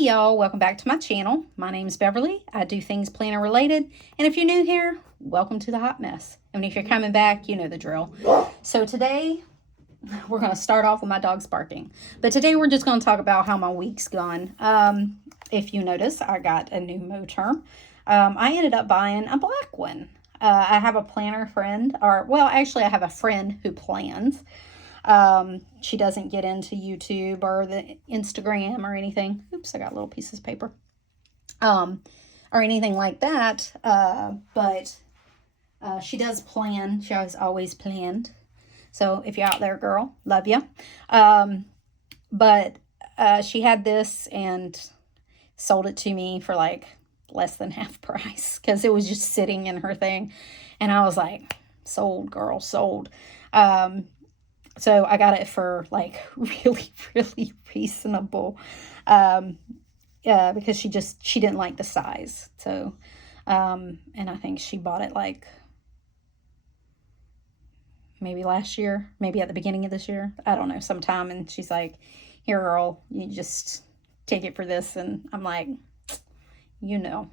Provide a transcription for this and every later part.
Hey y'all, welcome back to my channel. My name's Beverly. I do things planner related, and if you're new here, welcome to the hot mess. And if you're coming back, you know the drill. So today we're going to start off with my dog's barking, but today we're just going to talk about how my week's gone. If you notice, I got a new Moterm. I ended up buying a black one. I have a planner friend, actually I have a friend who plans. She doesn't get into YouTube or the Instagram or anything. Oops, I got little pieces of paper. Or anything like that. But she does plan. She has always planned. So if you're out there, girl, love you. But she had this and sold it to me for like less than half price because it was just sitting in her thing. And I was like, sold, girl, sold. So I got it for like really, really reasonable, because she didn't like the size. So, and I think she bought it like maybe last year, maybe at the beginning of this year, I don't know, sometime. And she's like, here, girl, you just take it for this. And I'm like, you know.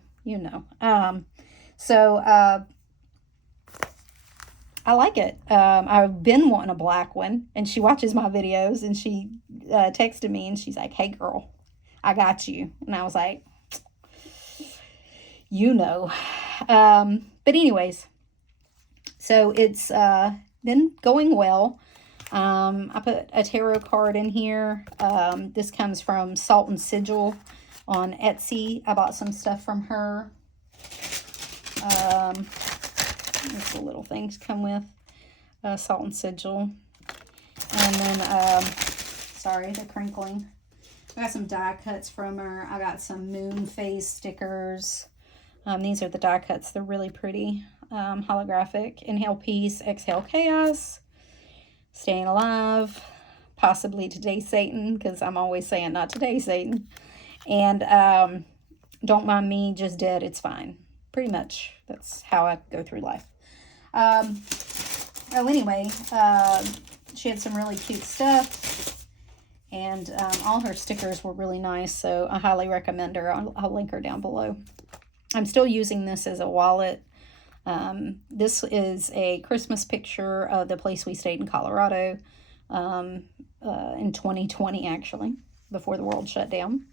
I like it. I've been wanting a black one, and she watches my videos, and she texted me, and she's like, hey, girl, I got you. And I was like, you know. But anyways, so it's been going well. I put a tarot card in here. This comes from Salt and Sigil on Etsy. I bought some stuff from her. That's the little things come with Salt and Sigil. And then, sorry, the crinkling. I got some die cuts from her. I got some moon phase stickers. These are the die cuts. They're really pretty. Holographic. Inhale peace, exhale chaos. Staying alive. Possibly today Satan, because I'm always saying not today Satan. And don't mind me, just dead, it's fine. Pretty much. That's how I go through life. Anyway, she had some really cute stuff, and all her stickers were really nice, so I highly recommend her. I'll link her down below. I'm still using this as a wallet. This is a Christmas picture of the place we stayed in Colorado in 2020, actually, before the world shut down.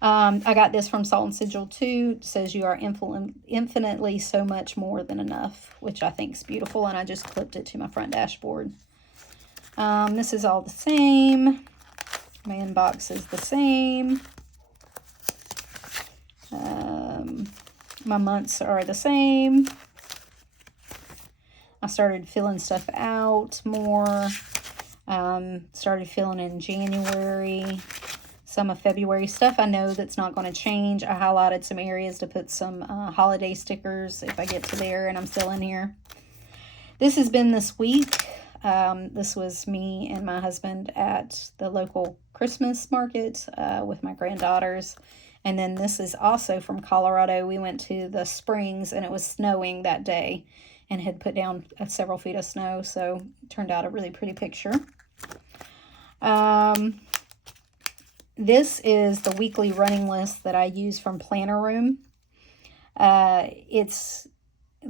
I got this from Salt and Sigil too. It says you are infinitely so much more than enough, which I think is beautiful, and I just clipped it to my front dashboard. This is all the same. My inbox is the same. My months are the same. I started filling stuff out more. Started filling in January. Some of February stuff I know that's not going to change. I highlighted some areas to put some holiday stickers if I get to there and I'm still in here. This has been this week. This was me and my husband at the local Christmas market with my granddaughters. And then this is also from Colorado. We went to the Springs and it was snowing that day and had put down several feet of snow. So it turned out a really pretty picture. This is the weekly running list that I use from Planner Room. It's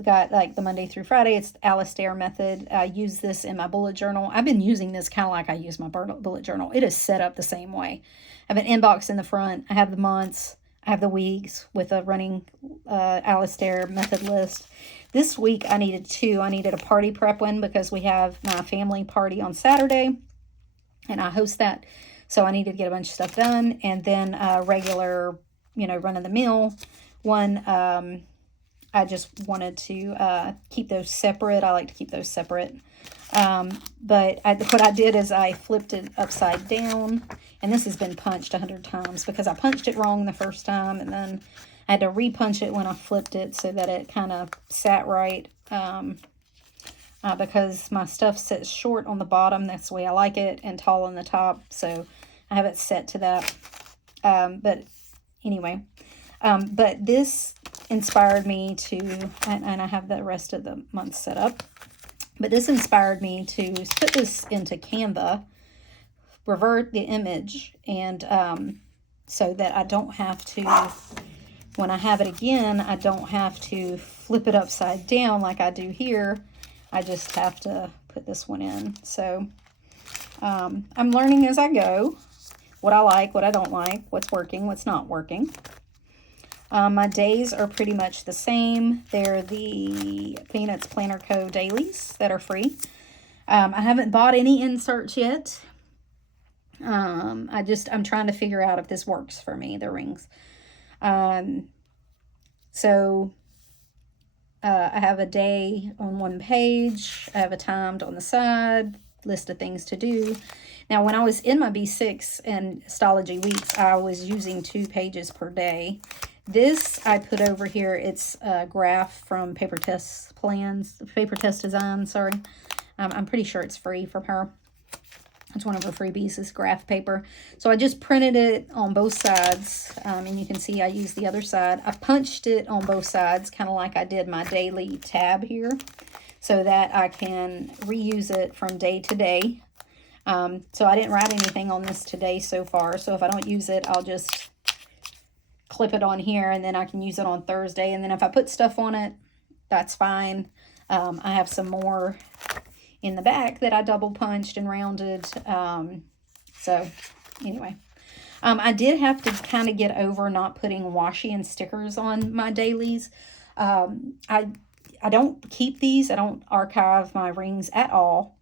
got like the Monday through Friday. It's the Alistair method. I use this in my bullet journal. I've been using this kind of like I use my bullet journal. It is set up the same way. I have an inbox in the front. I have the months. I have the weeks with a running Alistair method list. This week I needed two. I needed a party prep one because we have my family party on Saturday. And I host that. So I needed to get a bunch of stuff done. And then a regular, run-of-the-mill one. I just wanted to keep those separate. I like to keep those separate. But what I did is I flipped it upside down. And this has been punched 100 times because I punched it wrong the first time. And then I had to repunch it when I flipped it so that it kind of sat right. Because my stuff sits short on the bottom. That's the way I like it. And tall on the top. So I have it set to that. But anyway. But this inspired me to, and I have the rest of the month set up. But this inspired me to put this into Canva, revert the image, and so that I don't have to, when I have it again, I don't have to flip it upside down like I do here. I just have to put this one in. So I'm learning as I go what I like, what I don't like, what's working, what's not working. My days are pretty much the same. They're the Peanuts Planner Co. dailies that are free. I haven't bought any inserts yet. I'm trying to figure out if this works for me, the rings. So I have a day on one page. I have a timed on the side, list of things to do. Now, when I was in my B6 and Stalogy weeks, I was using 2 pages per day. This I put over here. It's a graph from Paper Test Design, sorry. I'm pretty sure it's free from her. It's one of her freebies, is graph paper. So I just printed it on both sides, and you can see I used the other side. I punched it on both sides, kind of like I did my daily tab here, so that I can reuse it from day to day. So I didn't write anything on this today so far, so if I don't use it, I'll just clip it on here, and then I can use it on Thursday. And then if I put stuff on it, that's fine. I have some more in the back that I double punched and rounded. So anyway, I did have to kind of get over not putting washi and stickers on my dailies. I don't keep these. I don't archive my rings at all.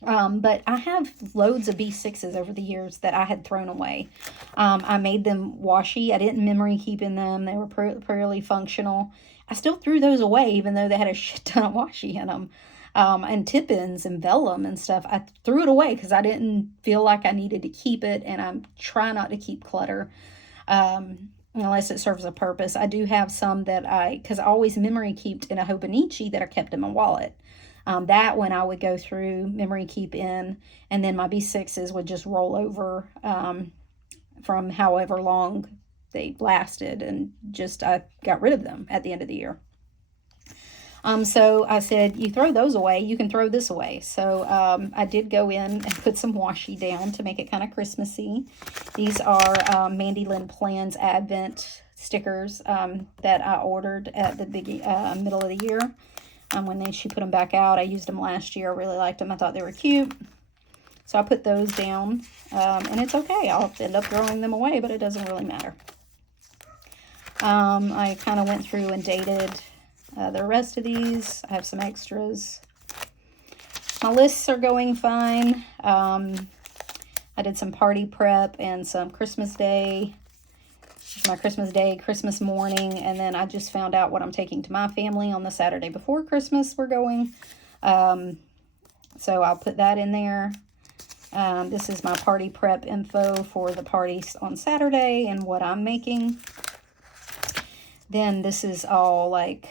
But I have loads of B6s over the years that I had thrown away. I made them washi. I didn't memory keep in them. They were purely functional. I still threw those away, even though they had a shit ton of washi in them. And tip-ins and vellum and stuff. I threw it away because I didn't feel like I needed to keep it, and I'm trying not to keep clutter unless it serves a purpose. I do have some that because I always memory kept in a Hobonichi that I kept in my wallet. That one I would go through, memory keep in, and then my B6s would just roll over from however long they lasted, and just I got rid of them at the end of the year. So I said, you throw those away, you can throw this away. So I did go in and put some washi down to make it kind of Christmassy. These are MandyLynnPlans Advent stickers that I ordered at the middle of the year. When she put them back out, I used them last year. I really liked them. I thought they were cute. So I put those down, and it's okay. I'll end up throwing them away, but it doesn't really matter. I kind of went through and dated the rest of these. I have some extras. My lists are going fine. I did some party prep and some Christmas Day. My Christmas Day, Christmas morning, and then I just found out what I'm taking to my family on the Saturday before Christmas we're going. So I'll put that in there. This is my party prep info for the parties on Saturday and what I'm making. Then this is all like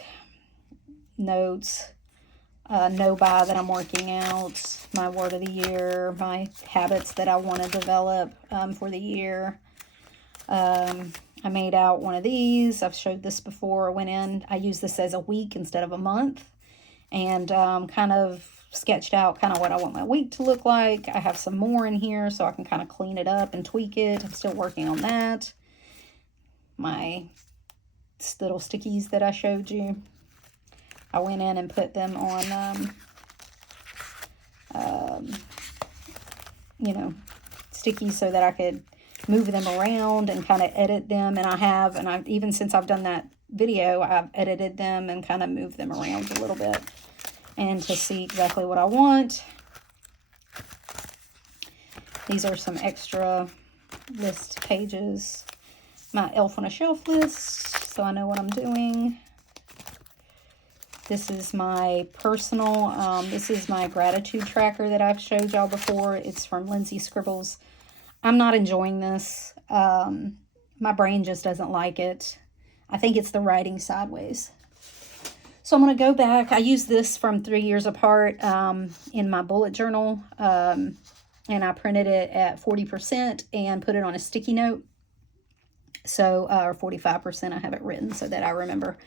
notes, no buy that I'm working out, my word of the year, my habits that I want to develop for the year. I made out one of these. I've showed this before. I went in, I used this as a week instead of a month, and kind of sketched out kind of what I want my week to look like. I have some more in here so I can kind of clean it up and tweak it. I'm still working on that. My little stickies that I showed you, I went in and put them on, stickies so that I could move them around and kind of edit them. And I've even since I've done that video, I've edited them and kind of moved them around a little bit and to see exactly what I want. These are some extra list pages. My Elf on a Shelf list, so I know what I'm doing. This is my personal, this is my gratitude tracker that I've showed y'all before. It's from Lindsay Scribbles. I'm not enjoying this. My brain just doesn't like it. I think it's the writing sideways. So I'm going to go back. I used this from 3 years apart in my bullet journal. And I printed it at 40% and put it on a sticky note. So, or 45%, I have it written so that I remember.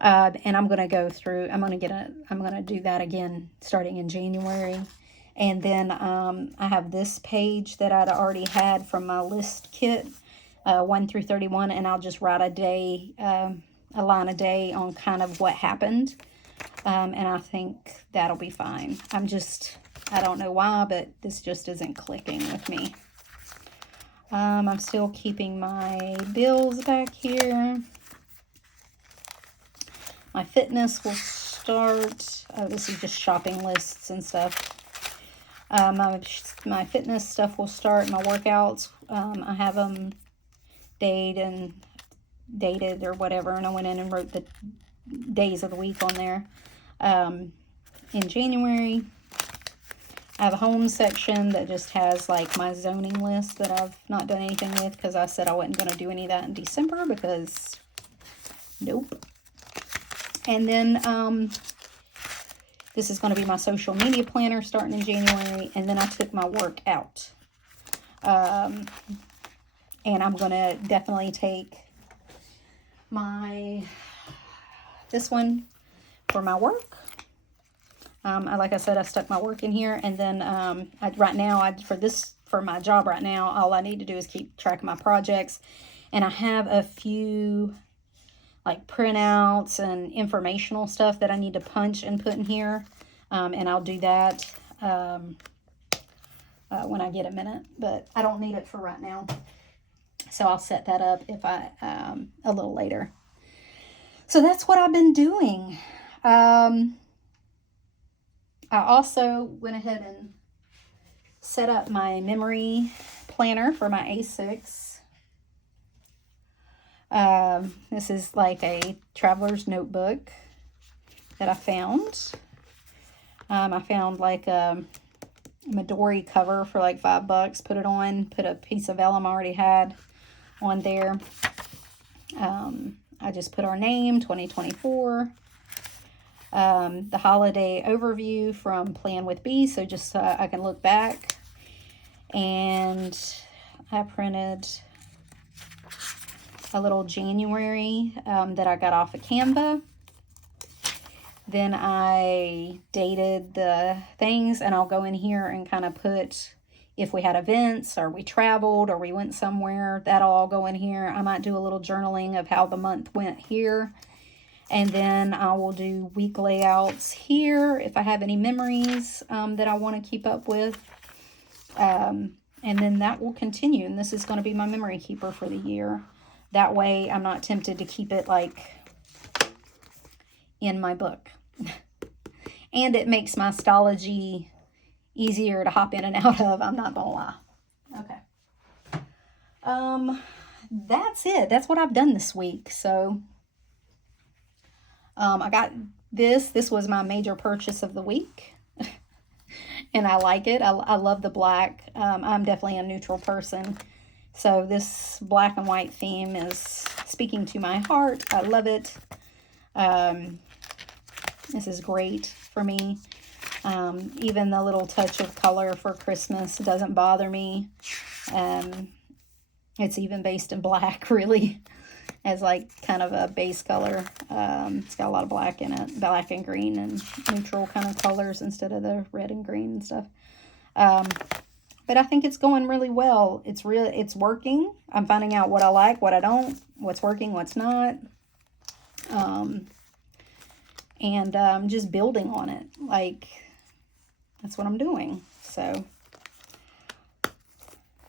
And I'm going to go through, I'm going to do that again starting in January. And then I have this page that I'd already had from my list kit 1 through 31, and I'll just write a day, a line a day on kind of what happened. And I think that'll be fine. I don't know why, but this just isn't clicking with me. I'm still keeping my bills back here. My fitness will start. Oh, this is just shopping lists and stuff. My fitness stuff will start. My workouts, I have them dated or whatever, and I went in and wrote the days of the week on there. In January, I have a home section that just has like my zoning list that I've not done anything with because I said I wasn't going to do any of that in December because nope. And then this is going to be my social media planner starting in January, and then I took my work out. And I'm going to definitely take this one for my work. Like I said, I stuck my work in here, and then for my job right now, all I need to do is keep track of my projects, and I have a few like printouts and informational stuff that I need to punch and put in here, and I'll do that when I get a minute, but I don't need it for right now, so I'll set that up if I a little later. So that's what I've been doing. I also went ahead and set up my memory planner for my A6. This is like a traveler's notebook that I found. I found like a Midori cover for like $5. Put it on, put a piece of vellum I already had on there. I just put our name, 2024. The holiday overview from Plan with B, so just so I can look back. And I printed a little January that I got off of Canva. Then I dated the things, and I'll go in here and kind of put if we had events or we traveled or we went somewhere. That'll all go in here. I might do a little journaling of how the month went here. And then I will do week layouts here if I have any memories that I want to keep up with. And then that will continue. And this is going to be my memory keeper for the year. That way I'm not tempted to keep it like in my book. And it makes my Stalogy easier to hop in and out of. I'm not going to lie. Okay. That's it. That's what I've done this week. So I got this. This was my major purchase of the week. And I like it. I love the black. I'm definitely a neutral person. So this black and white theme is speaking to my heart. I love it. This is great for me. Even the little touch of color for Christmas doesn't bother me. It's even based in black, really, as like kind of a base color. It's got a lot of black in it, black and green and neutral kind of colors instead of the red and green and stuff. But I think it's going really well. It's working. I'm finding out what I like, what I don't, what's working, what's not. And just building on it. Like, that's what I'm doing. So,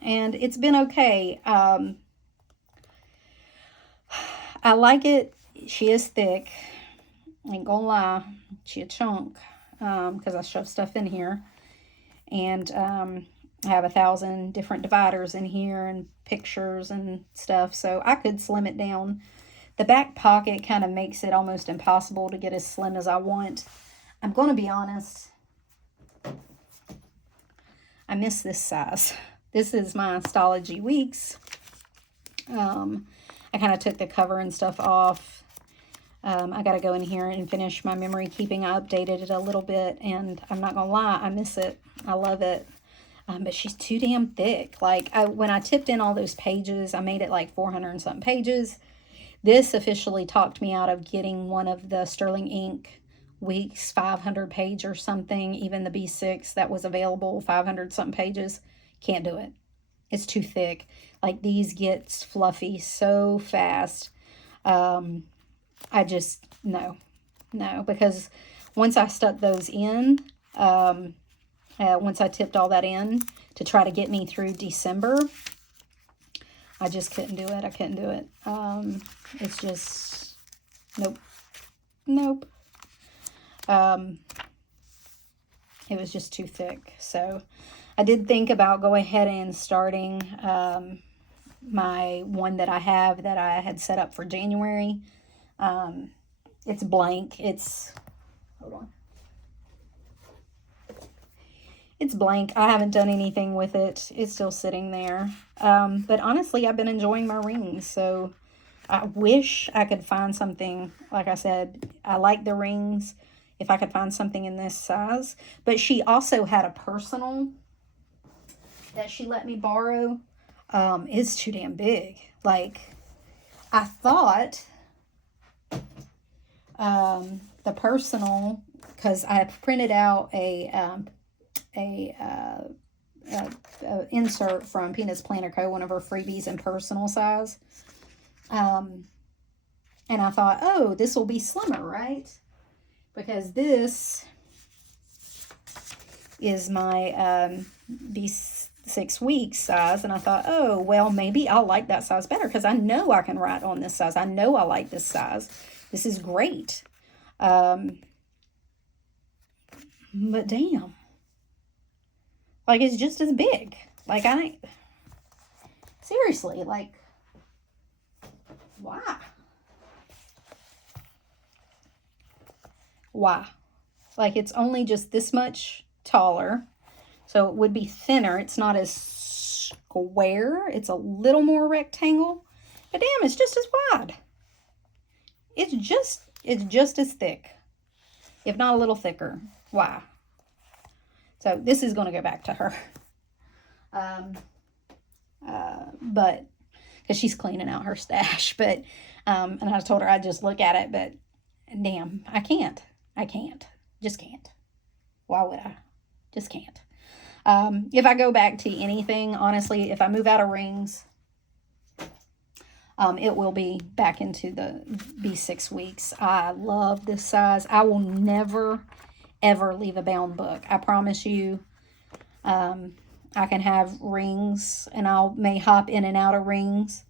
and it's been okay. I like it. She is thick. Ain't gonna lie. She a chunk. Because I shove stuff in here. And I have 1,000 different dividers in here and pictures and stuff. So I could slim it down. The back pocket kind of makes it almost impossible to get as slim as I want. I'm going to be honest. I miss this size. This is my Stalogy Weeks. I kind of took the cover and stuff off. I got to go in here and finish my memory keeping. I updated it a little bit, and I'm not going to lie, I miss it. I love it. But she's too damn thick. Like, when I tipped in all those pages, I made it like 400 and something pages. This officially talked me out of getting one of the Sterling Ink Weeks 500 page or something. Even the B6 that was available, 500 something pages. Can't do it. It's too thick. Like, these get fluffy so fast. I just, no, because once I stuck those in, once I tipped all that in to try to get me through December, I just couldn't do it. I couldn't do it. It's just, nope. It was just too thick. So I did think about going ahead and starting my one that I have that I had set up for January. It's blank. Hold on. It's blank. I haven't done anything with it. It's still sitting there. But honestly, I've been enjoying my rings. So I wish I could find something. Like I said, I like the rings. If I could find something in this size. But she also had a personal that she let me borrow. It's too damn big. Like, I thought the personal, because I printed out a insert from Peanuts Planner Co., one of her freebies in personal size. And I thought, oh, this will be slimmer, right? Because this is my B6 weeks size. And I thought, oh, well, maybe I'll like that size better because I know I can write on this size. I know I like this size. This is great. But damn. Like, it's just as big. Like, seriously, like, why? Why? Like, it's only just this much taller. So it would be thinner. It's not as square. It's a little more rectangle. But damn, it's just as wide. It's just as thick. If not a little thicker. Why? So this is going to go back to her. But, because she's cleaning out her stash. But, and I told her I'd just look at it. But, damn, I can't. Just can't. Why would I? Just can't. If I go back to anything, honestly, if I move out of rings, it will be back into the B6 weeks. I love this size. I will never, ever leave a bound book. I promise you. I can have rings, and I may hop in and out of rings.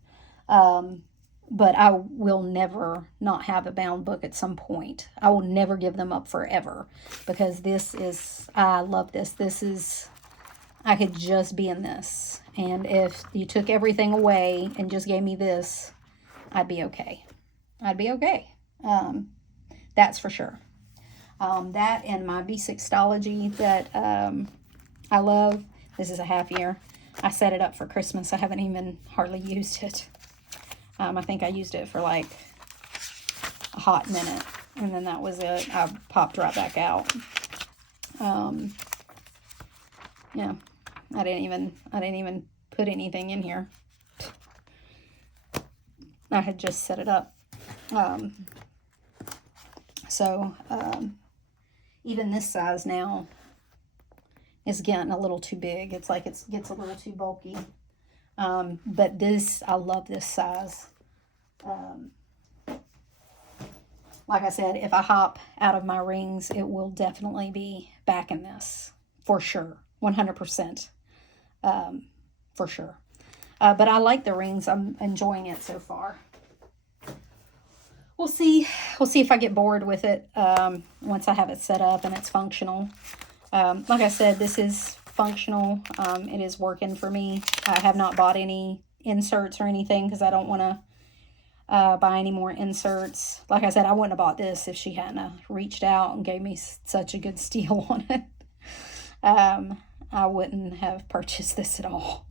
But I will never not have a bound book at some point. I will never give them up forever. Because I love this. I could just be in this. And if you took everything away and just gave me this, I'd be okay. That's for sure. That and my B6 Stalogy that I love. This is a half year. I set it up for Christmas. I haven't even hardly used it. I think I used it for like a hot minute, and then that was it. I popped right back out. Yeah, I didn't even put anything in here. I had just set it up. Even this size now is getting a little too big. It's like it gets a little too bulky. But I love this size. Like I said, if I hop out of my rings, it will definitely be back in this. For sure. 100%. For sure. But I like the rings. I'm enjoying it so far. We'll see if I get bored with it once I have it set up and it's functional. Like I said, this is functional. It is working for me. I have not bought any inserts or anything because I don't want to buy any more inserts. Like I said, I wouldn't have bought this if she hadn't reached out and gave me such a good steal on it. I wouldn't have purchased this at all.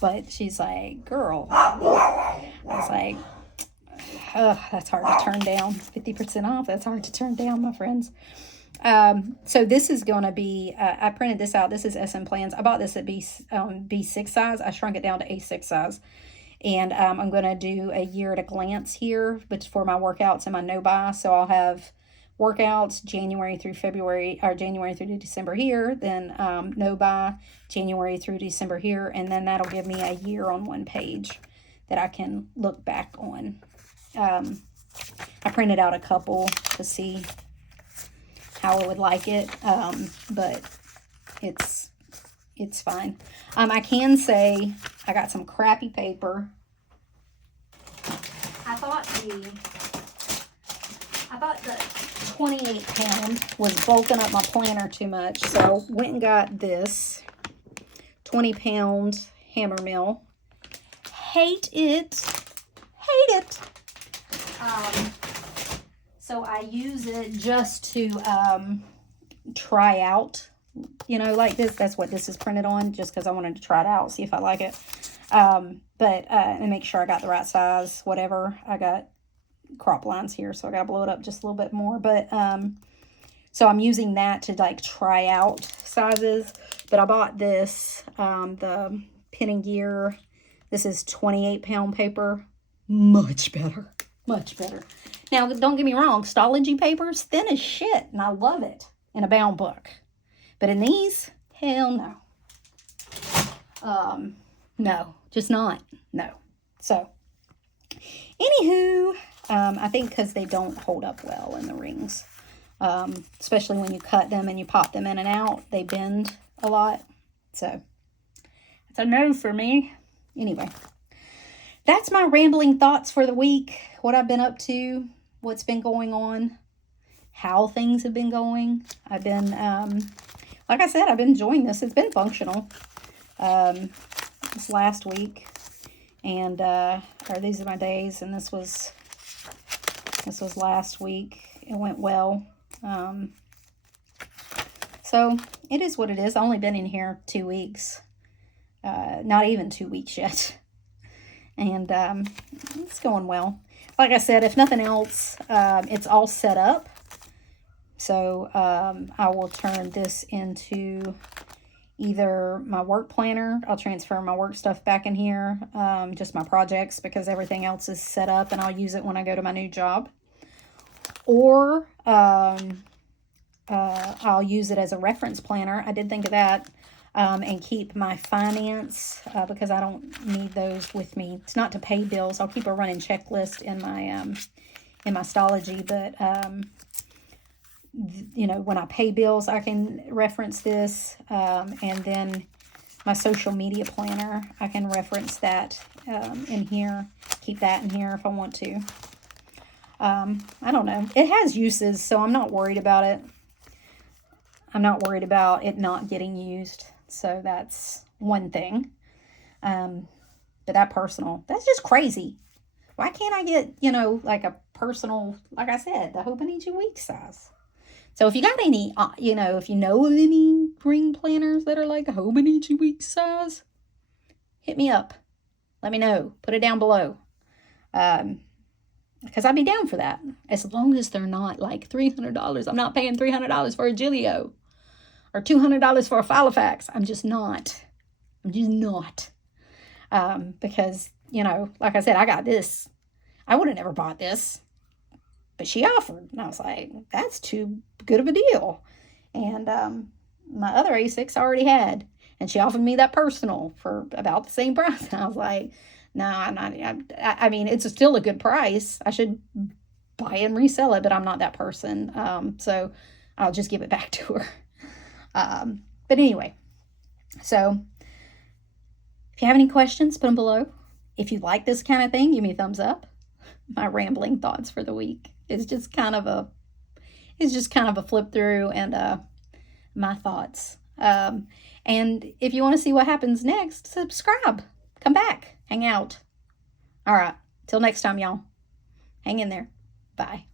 But she's like, girl. I was like, that's hard to turn down. 50% off. That's hard to turn down, my friends. So this is going to be, I printed this out. This is SMPlans. I bought this at B6 size. I shrunk it down to A6 size. And I'm going to do a year at a glance here, but for my workouts and my no-buy. So I'll have workouts January through February, or January through December here, then no buy January through December here, and then that'll give me a year on one page that I can look back on. I printed out a couple to see how I would like it, but it's fine. I can say I got some crappy paper. I thought the 28 pound was bulking up my planner too much, so went and got this 20 pound hammer mill. Hate it. So I use it just to try out, you know, like this. That's what this is printed on, just because I wanted to try it out, see if I like it. And make sure I got the right size, whatever. I got crop lines here, so I got to blow it up just a little bit more. But so I'm using that to like try out sizes. But I bought this, the Pen and Gear. This is 28 pound paper. Much better. Now, don't get me wrong, Stalogy paper is thin as shit, and I love it in a bound book. But in these, hell no. No, just not. No. So, anywho, I think because they don't hold up well in the rings. Especially when you cut them and you pop them in and out, they bend a lot. So, it's a no for me. Anyway, that's my rambling thoughts for the week. What I've been up to, what's been going on, how things have been going. I've been, like I said, I've been enjoying this. It's been functional. This last week, and or these are my days, and this was last week. It went well. So it is what it is. I've only been in here 2 weeks. Not even 2 weeks yet. And it's going well. Like I said, if nothing else, it's all set up. So I will turn this into either my work planner. I'll transfer my work stuff back in here, just my projects, because everything else is set up, and I'll use it when I go to my new job. Or I'll use it as a reference planner. I did think of that. And keep my finance, because I don't need those with me. It's not to pay bills. I'll keep a running checklist in my Stalogy, but you know, when I pay bills, I can reference this, and then my social media planner, I can reference that in here. Keep that in here if I want to. I don't know. It has uses, so I'm not worried about it. I'm not worried about it not getting used. So that's one thing. But that personal, that's just crazy. Why can't I get, you know, like a personal, like I said, the Hobonichi week size? So if you got any, you know, if you know of any ring planners that are like a Hobonichi week size, hit me up. Let me know. Put it down below. Because I'd be down for that. As long as they're not like $300. I'm not paying $300 for a Gilio. Or $200 for a Filofax. I'm just not. Because, you know, like I said, I got this. I would have never bought this. But she offered. And I was like, that's too good of a deal. And my other A6 I already had. And she offered me that personal for about the same price. And I was like, no, I'm not. I mean, it's still a good price. I should buy and resell it. But I'm not that person. So I'll just give it back to her. But anyway, so if you have any questions, put them below. If you like this kind of thing, give me a thumbs up. My rambling thoughts for the week is just kind of a flip through and, my thoughts. And if you want to see what happens next, subscribe, come back, hang out. All right. Till next time, y'all. Hang in there. Bye.